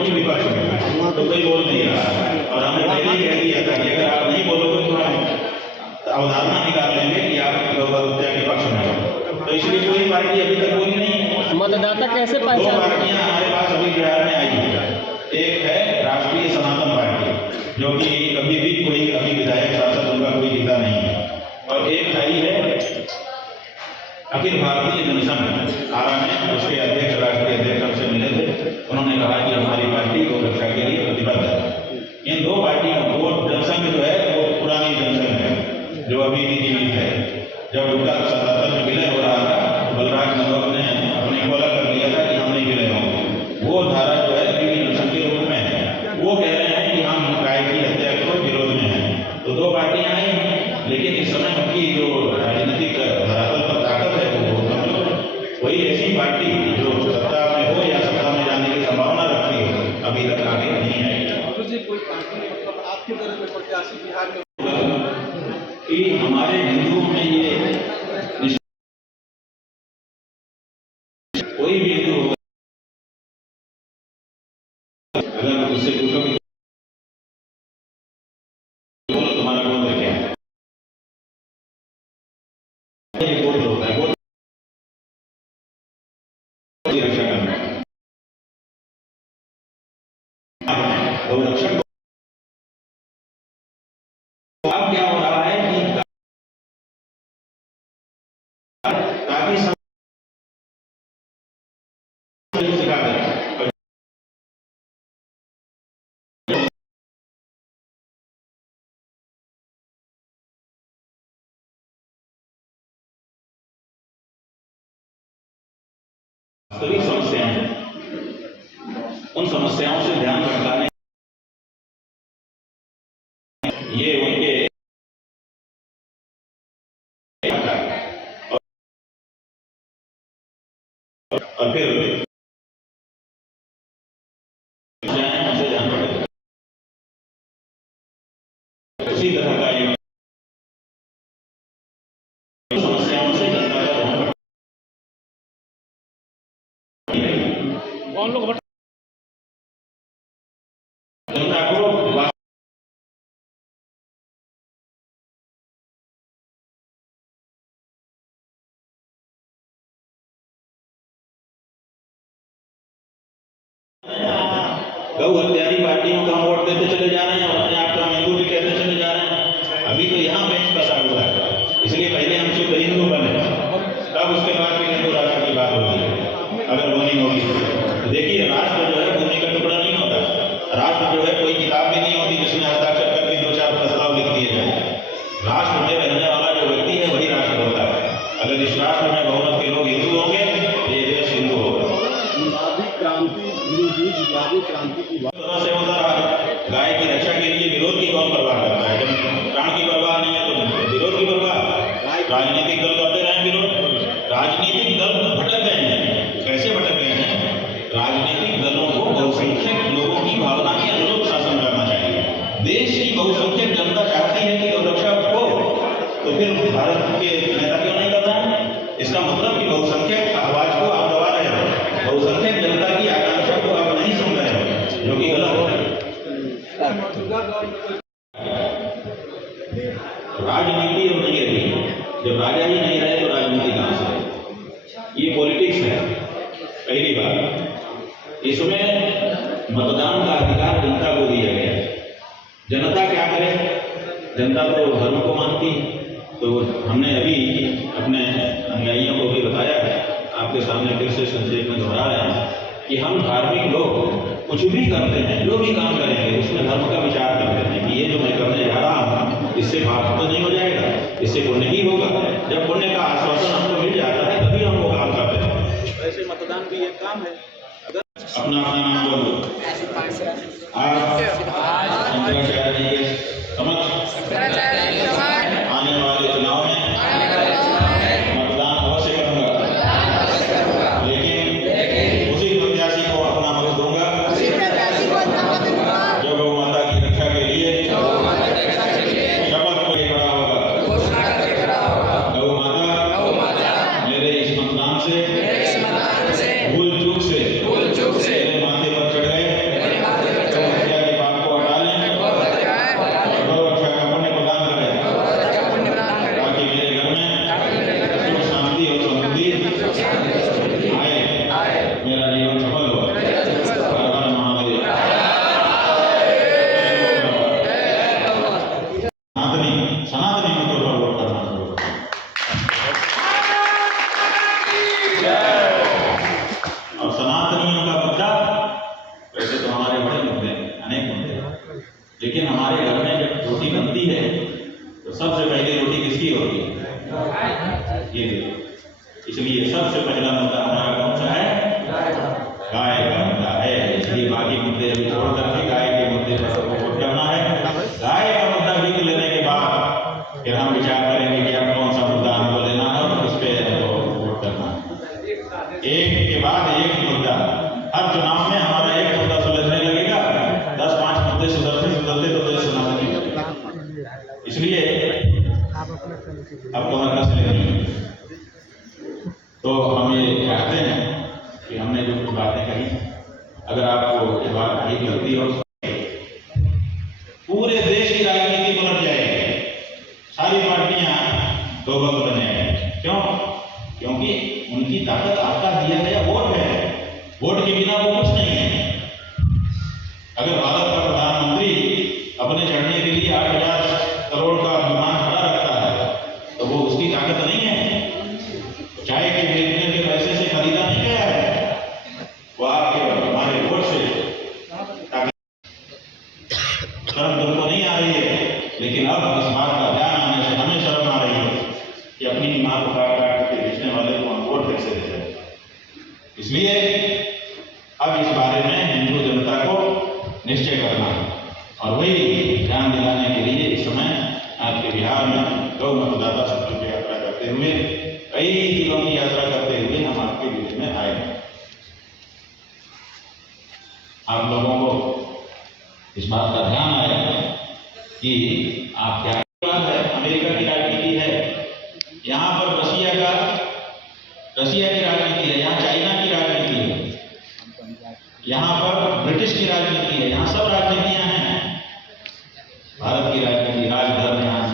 क्योंकि विपक्ष में है, तो कोई बोल नहीं रहा है। और हमने पहले ही कह दिया था कि अगर आप नहीं बोलोगे तो हम अवधारणा निकाल लेंगे कि आप गौ हत्या के पक्ष में हो। तो इसलिए कोई पार्टी अभी तक बोली नहीं है। मतदाता कैसे दो पहचान? पार्टियां हमारे पास अभी बिहार में आई है। एक है राष्ट्रीय सनातन पार्टी, जो कि कभी भी कोई अभी विधायक सांसद उनका कोई जीता नहीं है, और एक आई है अखिल भारतीय जनसंघ आरा में, उसके अध्यक्ष राष्ट्रीय अध्यक्ष हमसे मिले थे। उन्होंने कहा कि हमारी पार्टी गौ रक्षा के लिए प्रतिबद्ध है। इन दो पार्टियों को जनसंघ जो है वो पुरानी जनसंघ है जो अभी भी जीवित है। जब उनका 77 में विलय हो रहा था तो बलराज नंदोक ने अपने को अलग कर लिया था कि हम नहीं विलय होंगे। वो धारा जो है अभी भी जनसंघ के रूप में है। वो कह रहे हैं कि हम गाय की हत्या के विरोध में हैं। तो दो पार्टियां आई हैं, लेकिन इस समय उनकी जो राजनीतिक धरातल पर ताकत है वो बहुत कमजोर है। वही ऐसी पार्टी जो सत्ता में हो या सत्ता में जाने की संभावना रखती हो अभी तक आगे नहीं आई। कोई पार्टी मतलब आपके तरह में प्रत्याशी बिहार में कि हमारे हिंदुओं में ये कोई भी हिंदू होगा, अगर उससे पूछोगे बोलो तुम्हारा गोत्र क्या है, ये गोत्र होता है, गोत्र की रक्षा करना है। गौ रक्षक अब क्या हो रहा है कि ताकि सब सिखा दें। वास्तविक समस्याएं हैं, उन समस्याओं से ध्यान भटकाने ये उनके और फिर उनसे ध्यान भटकाने उसी तरह का एक समस्याओं से जनता का ध्यान भटकाने कौन लोग जनता को गौ हत्यारी पार्टियों को हम वोट देते चले जा रहे हैं और अपने आप को हम हिंदू भी कहते चले जा रहे हैं। अभी तो यहाँ बेंच बसा हुआ है, इसलिए पहले हम शुद्ध हिंदू बने, तब उसके बाद फिर हिंदू राष्ट्र की बात होगी अगर होनी होगी। तो देखिए राष्ट्र जो है भूमि का टुकड़ा नहीं होता, राष्ट्र जो है कोई किताब भी नहीं होती जिसमें हस्ताक्षर करके 2-4 प्रस्ताव लिख दिए जाए। राष्ट्र में रहने वाला जो व्यक्ति है वही राष्ट्र होता है। अगर इस राष्ट्र में बहुमत के लोग हिंदू होंगे तो ये देश हिंदू होगा। क्रांति की बात से होता रहा है। गाय की रक्षा के लिए विरोध की कौन परवाह करता है? जब प्राण की परवाह नहीं है तो विरोध की परवाह। राजनीतिक दल करते रहे विरोध। राजनीतिक दल भटक गए हैं। कैसे भटक गए हैं? राजनीतिक दलों को बहुसंख्यक लोगों की भावना के अनुरूप शासन करना चाहिए। देश की बहुसंख्यक जनता चाहती है कि गौ रक्षा हो, तो फिर भारत के नेता क्यों नहीं कर रहे हैं? इसका मतलब कि बहुसंख्यक आवाज को आप दबा रहे हो, बहुसंख्यक जनता की आकांक्षा को आप नहीं सुन रहे हो, जो कि गलत है। राजनीति अब नहीं रही। जब राजा ही नहीं रहे तो राजनीति कहां से रहे? ये पॉलिटिक्स है। पहली बात, इसमें मतदान का अधिकार जनता को दिया गया है। जनता क्या करे? जनता तो धर्म को मानती है। तो हमने अभी अपने अनुयायियों को भी बताया है, आपके सामने फिर से संक्षेप में दोहरा रहे हैं कि हम धार्मिक लोग कुछ भी करते हैं, जो भी काम करेंगे उसमें धर्म का विचार करते हैं कि ये जो मैं करने जा रहा हूँ इससे पाप तो नहीं हो जाएगा, इससे पुण्य ही होगा। जब पुण्य का आश्वासन हमको मिल जाता है तभी हम वो काम करते हैं। वैसे मतदान भी एक काम है। अपना अपना नाम बोलो। आज शंकराचार्य जी के समक्ष आने वाले चुनाव में मतदान अवश्य करूंगा, लेकिन उसी प्रत्याशी को अपना मत दूंगा जो गौ माता की रक्षा के लिए शपथ को खड़ा होगा। गौ माता मेरे इस मतदान से भूल चूक से मेरे माथे पर चढ़ गए हमारे घर में जब रोटी बनती है तो सबसे पहले रोटी किसकी होती है? ये देखो, इसलिए सबसे पहला मुद्दा हमारा कौन सा है? गाय का मुद्दा है। इसलिए बाकी मुद्दे अभी छोड़ करके गाय के मुद्दे पर सबको वोट करना है। गाय का मुद्दा जीत लेने के बाद फिर हम विचार करेंगे कि अब कौन सा मुद्दा हमको लेना है और उस पर हमको वोट करना है। एक के बाद एक मुद्दा, हर चुनाव में हमारा एक मुद्दा सुलझने लगेगा, 10-5 मुद्दे सुधरते सुधरते तो देश सुना लगेगा। इसलिए अब कमर कस लेनी है। तो हम ये चाहते हैं कि हमने जो कुछ बातें कही, अगर आपको ये बात नहीं लगती हो, पूरे देश की राजनीति पलट जाएगी, सारी पार्टियां दो बंद बन जाएंगी। क्यों? क्योंकि उनकी ताकत आपका दिया गया वोट है। वोट के बिना वो कुछ नहीं है। अगर भारत का प्रधानमंत्री अपने चढ़ने के लिए 8,000 करोड़ का विमान खड़ा रखता है तो वो उसकी ताकत नहीं है। चाय के बेचने के पैसे से खरीदा नहीं गया है, वो आपके हमारे वोट से। शर्म तुमको नहीं आ रही है, लेकिन अब इस बात का ध्यान आने से हमें शर्म आ रही है कि अपनी मां को काट काट के बेचने वाले को हम वोट कैसे देते हैं। इसलिए अब इस बारे में हिंदू जनता को निश्चय करना है और वही ध्यान दिलाने के लिए इस समय आपके बिहार में गौ मतदाता सूची की यात्रा करते हुए, कई जिलों की यात्रा करते हुए हम आपके जिले में आए हैं। आप लोगों को इस बात का ध्यान आएगा कि आप क्या बात है। अमेरिका की राजनीति है, यहाँ पर रशिया की राजनीति है, यहाँ चाइना की राजनीति है, यहाँ पर ब्रिटिश की राजनीति है, यहाँ सब राजनीतियां हैं। भारत की राजनीति राजधर्म यहाँ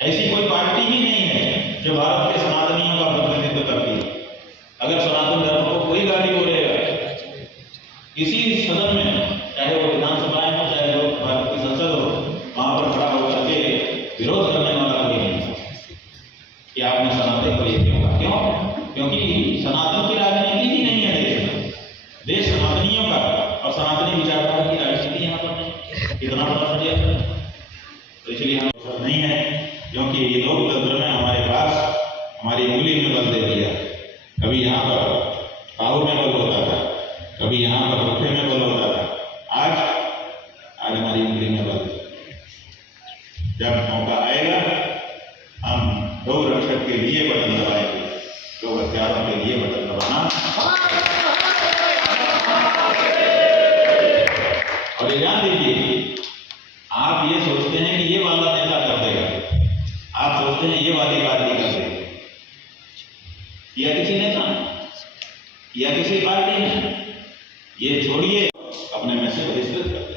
ऐसी कोई पार्टी ही नहीं है जो भारत के सनातनियों का प्रतिनिधित्व करती है। अगर सनातन धर्म को कोई गाली बोलेगा किसी सदन में, चाहे वो विधानसभाएं हो चाहे वो भारत की संसद हो, वहां पर खड़ा होकर के विरोध करने वाला कोई नहीं कि आपने सनातन को ये क्यों कहा। क्यों? क्योंकि सनातन की राजनीति ही नहीं है देश में। देश सनातनियों का और सनातनी विचारधारा की राजनीति यहाँ पर नहीं। कितना बड़ा षड्यंत्र। तो इसलिए हम नहीं है, क्योंकि ये लोकतंत्र में हमारे पास हमारी उंगली में बल दे दिया। कभी यहाँ पर काहू में बल होता था, कभी यहाँ पर रुपये में बल होता था, आज हमारी उंगली में बल। जब मौका आएगा हम गौ रक्षक के लिए बटन दबाएंगे, गौ हत्यारों के लिए बटन दबाना। और ये ध्यान दीजिए, आप ये सोचते हैं कि ये वाला नेता कर देगा, आप सोचते हैं ये वाली पार्टी कर देगी, या किसी नेता या किसी पार्टी ने, ये छोड़िए, अपने में से बहिष्कृत कर दे।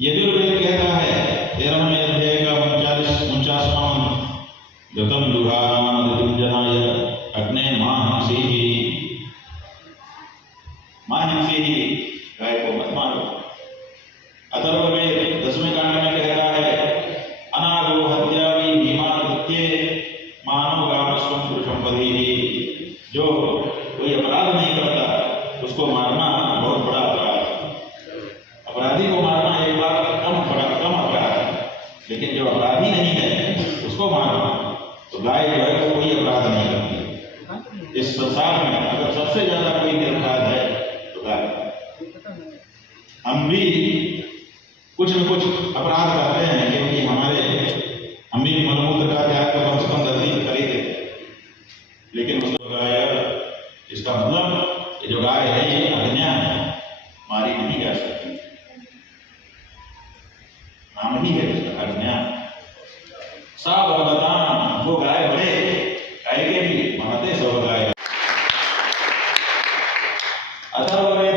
यजुर्वेद कहता है 13वें अध्याय का 49वां गतम दुरान जनाय अग्ने माहिंसी ही, गाय को मत मारो। अथर्ववेद 10वें कांड में कहता है अनागो हत्यावी भीमाकृत्ये मानव गामस्वं पुरुषं वधेहि। जो कोई अपराध नहीं करता उसको मारना बहुत बड़ा अपराध है। अपराधी को मारना एक बार कम अपराध है, लेकिन जो अपराधी नहीं है उसको मारना, तो गाय जो है वो कोई अपराध नहीं करती। इस संसार में अगर सबसे ज्यादा कोई निरपराध है तो गाय। हम भी कुछ न कुछ अपराध करते हैं, क्योंकि हम भी मलमूत्र का त्याग तो कम से कम गलती कर ही देते हैं, लेकिन उसको गाय, इसका मतलब ये जो गाय है ये अज्ञा है, मारी नहीं जा सकती। नाम ही है उसका अज्ञा। सा भगवतान, वो गाय बड़े गाय के भी महते सब गाय। अथर्ववेद